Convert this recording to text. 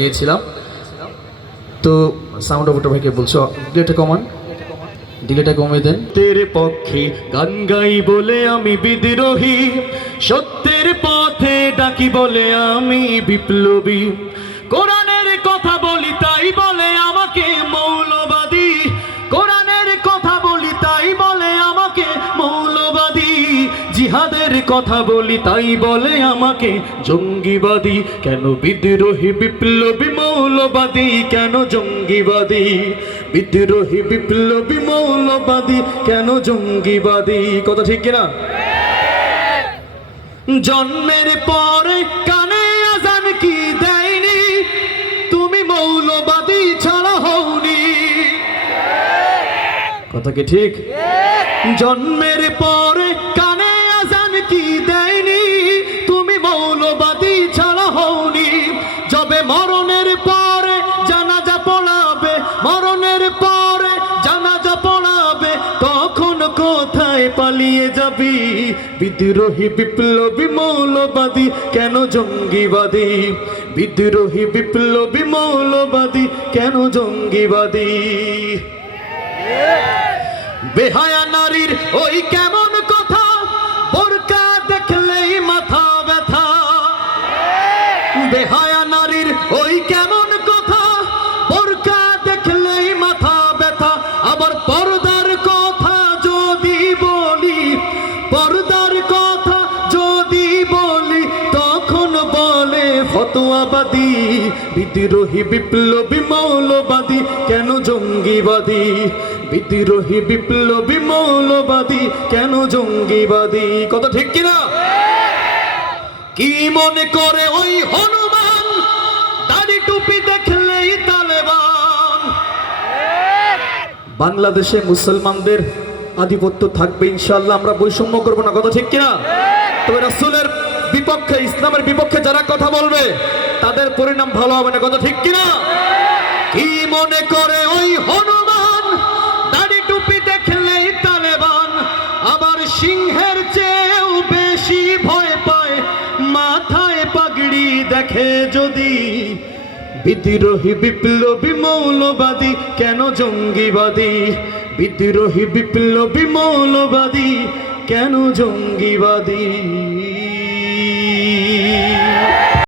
গিয়েছিলাম। তো sound operator ভাইকে বলছো ডিলেটা কমান, ডিলেটা কমিয়ে দেন। তের পক্ষে গান গাই বলে আমি বিদ্রোহী, সত্যের পথে ডাকি বলে আমি বিপ্লবী, কোরআনের কথা বলি তাই বলে আমাকে মৌলবাদী, কোরআনের কথা বলি তাই বলে আমাকে মৌলবাদী, জিহাদের কথা বলি তাই বলে আমাকে জঙ্গিবাদী। কেন বিদ্রোহী বিপ্লবী মৌলবাদী, কেন জঙ্গিবাদী? বিদ্রোহী বিপ্লবী মৌলবাদী, কেন জঙ্গিবাদী? কথা ঠিক কিনা? জন্মের পরে কানে আজান কি দেয়নি, তুমি মৌলবাদী ছাড়া হওনি। কথা কি ঠিক? জন্মের পরে কানে আজান কি দেয়নি, তুমি মৌলবাদী ছাড়া হওনি। যবে মরণের পরে জানাজা পড়াবে, মরণের পরে জানাজা পড়াবে, তখন কোথায় পালিয়ে যাবি? বিদ্রোহী বিপ্লবী মৌলবাদী, কেন জঙ্গিবাদী? বিদ্রোহী বিপ্লবী মৌলবাদী, কেন জঙ্গিবাদী? বেহায়া নারীর ওই কেমন কথা, বোরকা দেখলেই মাথা ব্যথা। বেহায়া নারীর ওই কেমন কথা, বোরকা দেখলেই মাথা ব্যথা। আবার পর্দার কথা যদি বলি, পর্দার কথা যদি বলি, তখন বলে ফতোয়াবাদী। বিদ্রোহী বিপ্লবী মৌলবাদী, কেন জঙ্গিবাদী? বিদ্রোহী বিপ্লবী মৌলবাদী, কেন জঙ্গিবাদী? কথা ঠিক কিনা? কি মনে করে ওই হনুমান, দাড়ি টুপি দেখলেই তালেবান? বাংলাদেশে মুসলমানদের আধিপত্য থাকবে ইনশাআল্লাহ, আমরা বৈষম্য করব না। কথা ঠিক কিনা? তবে রাসূলের বিপক্ষে, ইসলামের বিপক্ষে যারা কথা বলবে তাদের পরিণাম ভালো হবে না। কথা ঠিক কিনা? কি মনে করে ওই হনুমান, দাড়ি টুপি দেখলেই তালেবান? আবার সিংহের চেয়েও বেশি ভয় পায় মাথায় পাগড়ি দেখে যদি। বিদ্রোহী বিপ্লবী মৌলবাদী, কেন জঙ্গিবাদী? বিদ্রোহী বিপ্লবী মৌলবাদী, কেন জঙ্গিবাদী?